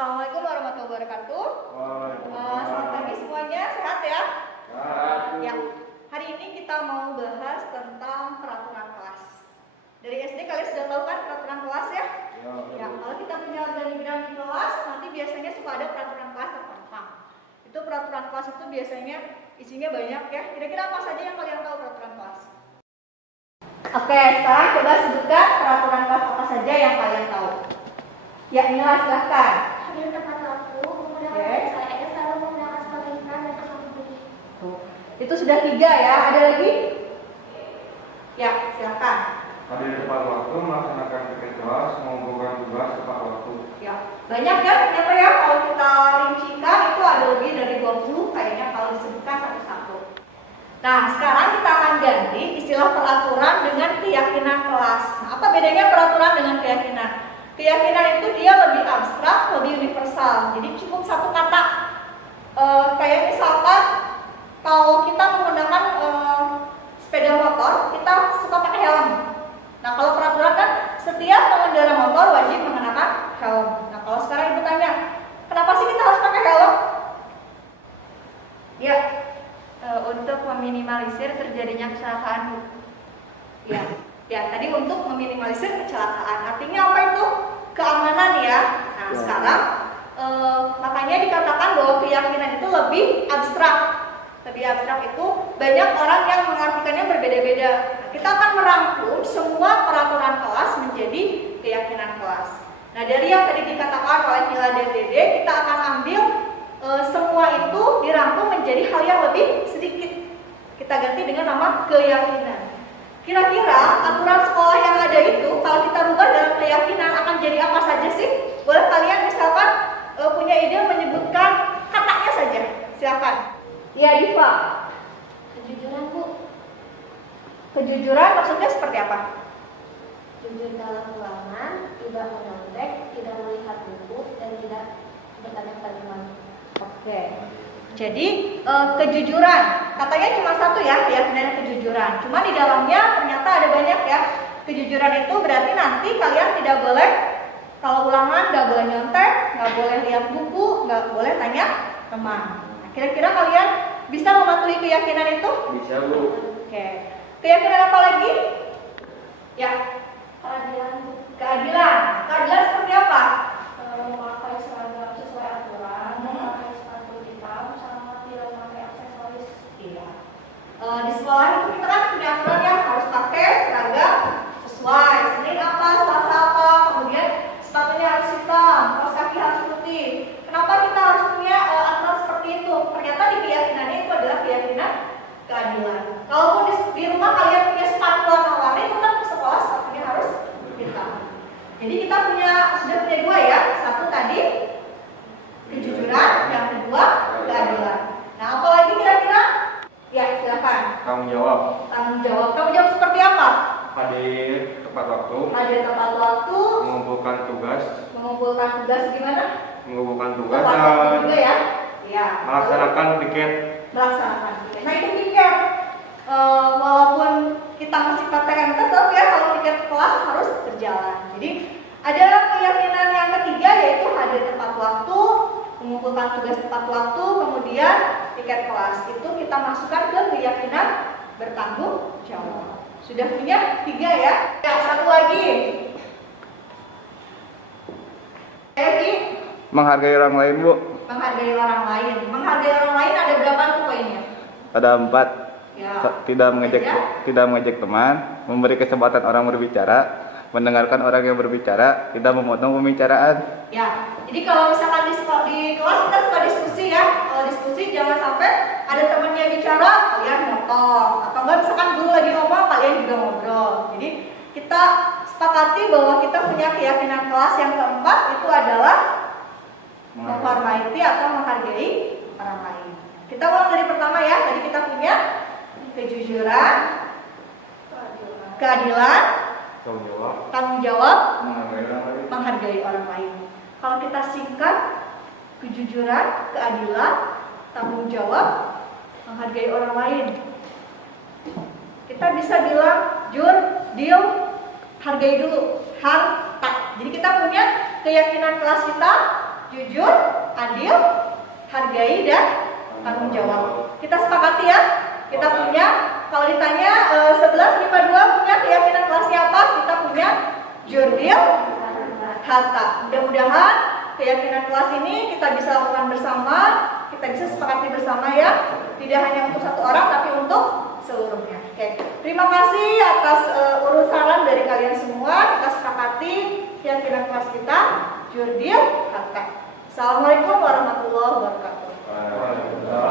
Assalamualaikum warahmatullahi wabarakatuh. Selamat pagi semuanya, sehat ya? Ya. Hari ini kita mau bahas tentang peraturan kelas. Dari SD kalian sudah tahu kan peraturan kelas ya? Ya. Kalau kita punya organigram di kelas, nanti biasanya suka ada peraturan kelas terpampang. Itu peraturan kelas itu biasanya isinya banyak ya. Kira-kira apa saja yang kalian tahu peraturan kelas? Oke, sekarang coba sebutkan peraturan kelas apa saja yang kalian tahu. Ya, Mila silahkan. Hadir tepat waktu, menggunakan saya selalu menggunakan sebagai iklan dan bersambung. Itu sudah 3 ya. Ada lagi? Ya, silakan. Hadir tepat waktu, melaksanakan tugas kelas, mengumpulkan tugas tepat waktu. Ya, banyak ya ternyata ya. Kalau kita rincikan itu ada lebih dari 20 kayaknya kalau disebutkan satu-satu. Nah, sekarang kita akan ganti istilah peraturan dengan keyakinan kelas. Nah, apa bedanya peraturan dengan keyakinan? Keyakinan itu dia lebih abstrak, lebih universal. Jadi cukup satu kata. Kayak misalkan kalau kita menggunakan sepeda motor, kita suka pakai helm. Nah, kalau peraturan kan setiap pengendara motor wajib mengenakan helm. Nah, kalau sekarang ibu tanya, kenapa sih kita harus pakai helm? Ya, untuk meminimalisir terjadinya kecelakaan. Ya, tadi untuk meminimalisir kecelakaan. Artinya apa itu? Keamanan ya. Nah, sekarang makanya dikatakan bahwa keyakinan itu lebih abstrak. Lebih abstrak itu banyak orang yang mengartikannya berbeda-beda. Nah, kita akan merangkum semua peraturan kelas menjadi keyakinan kelas. Nah, dari yang tadi dikatakan oleh Mila dan Dede, kita akan ambil semua itu dirangkum menjadi hal yang lebih sedikit. Kita ganti dengan nama keyakinan. Kira-kira aturan sekolah yang ada itu kalau kita rubah dalam keyakinan akan jadi apa saja sih? Boleh kalian misalkan punya ide menyebutkan katanya saja. Silakan. Ya, Diva. Kejujuran, Bu. Kejujuran maksudnya seperti apa? Jujur dalam ulangan, tidak menontek, tidak melihat buku, dan tidak bertanya kalimat. Oke. Jadi kejujuran katanya cuma satu ya, keyakinan kejujuran. Cuma di dalamnya ternyata ada banyak ya. Kejujuran itu berarti nanti kalian tidak boleh kalau ulangan nggak boleh nyontek, nggak boleh lihat buku, nggak boleh tanya teman. Nah, kira-kira kalian bisa mematuhi keyakinan itu? Bisa, Bu. Oke. Keyakinan apa lagi? Ya. Keadilan, Bu. Keadilan. Keadilan seperti apa? Memakai seragam sesuai aturan, memakai sepatu hitam, sama tidak memakai aksesoris. Iya. Di sekolah itu kita kan punya aturan ya harus pakai seragam sesuai. Senin apa, Selasa apa, kemudian sepatunya harus hitam, kaos kaki harus putih. Kenapa kita harus punya aturan seperti itu? Ternyata di keyakinannya itu adalah keyakinan keadilan. Kalaupun di rumah kalian punya sepatu warna-warni, itu kan ke sekolah sepatunya harus hitam. Jadi kita sudah punya 2 ya. Satu tadi kejujuran, yang kedua keadilan. Nah, apa lagi kira-kira? Ya, silakan. Tanggung jawab. Tanggung jawab. Tanggung jawab seperti apa? Hadir tepat waktu. Hadir tepat waktu. Mengumpulkan tugas. Mengumpulkan tugas gimana? Mengumpulkan tugas Tepat waktu dan juga ya. Ya. melaksanakan piket. Melaksanakan piket. Nah, itu piket. Walaupun kita masih PTM tetap ya kalau piket kelas harus berjalan. Jadi ada keyakinan yang ketiga yaitu hadir tepat waktu, mengumpulkan tugas tepat waktu, kemudian piket kelas. Itu kita masukkan ke keyakinan bertanggung jawab. Sudah punya 3 ya? Ya, satu lagi. Menghargai orang lain, Bu. Menghargai orang lain. Menghargai orang lain ada berapa tuh poinnya? Ada 4. Ya. Tidak mengejek teman, memberi kesempatan orang berbicara, mendengarkan orang yang berbicara, tidak memotong pembicaraan. Ya. Jadi kalau misalkan di kelas kita suka diskusi ya. Kalau diskusi jangan sampai ada temannya bicara, kalian motong. Atau enggak misalkan guru lagi ngomong, kalian juga ngobrol. Jadi kita sepakati bahwa kita punya keyakinan kelas yang keempat itu adalah menghormati atau menghargai orang lain. Kita ulang dari pertama ya. Tadi kita punya kejujuran, keadilan, tanggung jawab, menghargai orang lain. Kalau kita singkat, kejujuran, keadilan, tanggung jawab, menghargai orang lain. Kita bisa bilang jur, deal, hargai dulu, harta. Jadi kita punya keyakinan kelas kita jujur, adil, hargai, dan tanggung jawab. Kita sepakati ya. Kita punya, kalau ditanya 1152 punya keyakinan kelasnya apa? Kita punya jurdil, harta. Mudah-mudahan keyakinan kelas ini kita bisa lakukan bersama, kita bisa sepakati bersama ya. Tidak hanya untuk satu orang, tapi untuk seluruhnya. Oke, terima kasih atas urusan dari kalian semua. Kita sepakati keyakinan kelas kita, jurdil, harta. Assalamualaikum warahmatullahi wabarakatuh.